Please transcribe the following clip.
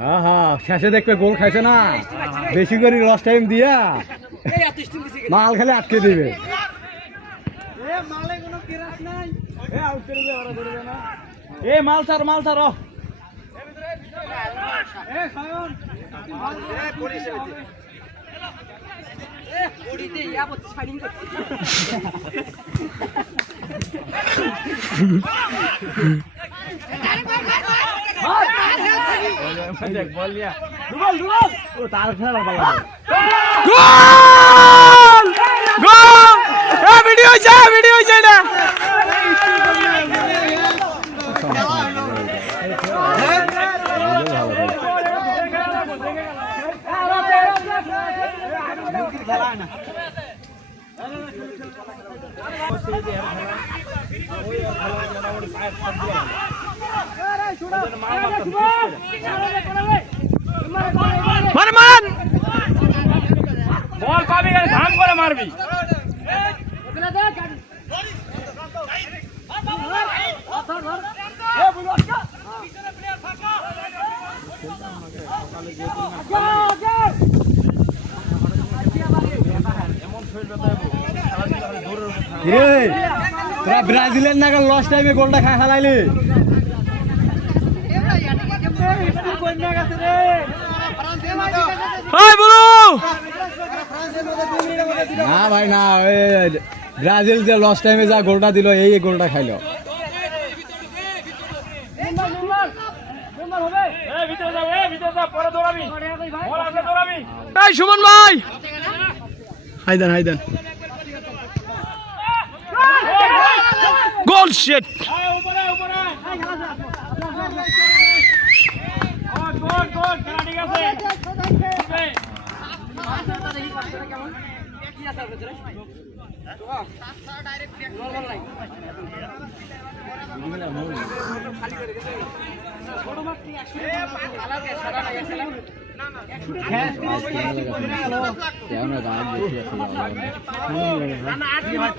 হ্যাঁ হ্যাঁ শেষে দেখবে গোল খাইছে না বেশি করে লস টাইম দিয়া মাল খেলে আটকে দিবে মাল ছাড় তার খেলা ভিডিও হয়েছে এটা বল পাবি ধাম করে মারবি তোরা ব্রাজিলের নাগাল লস টাইমে গোলটা খাই হালাইলি না ভাই না ব্রাজিল যে লস টাইমে যা গোলটা দিল এই গোলটা খাইলো সুমন ভাই হাইদান গোল শিট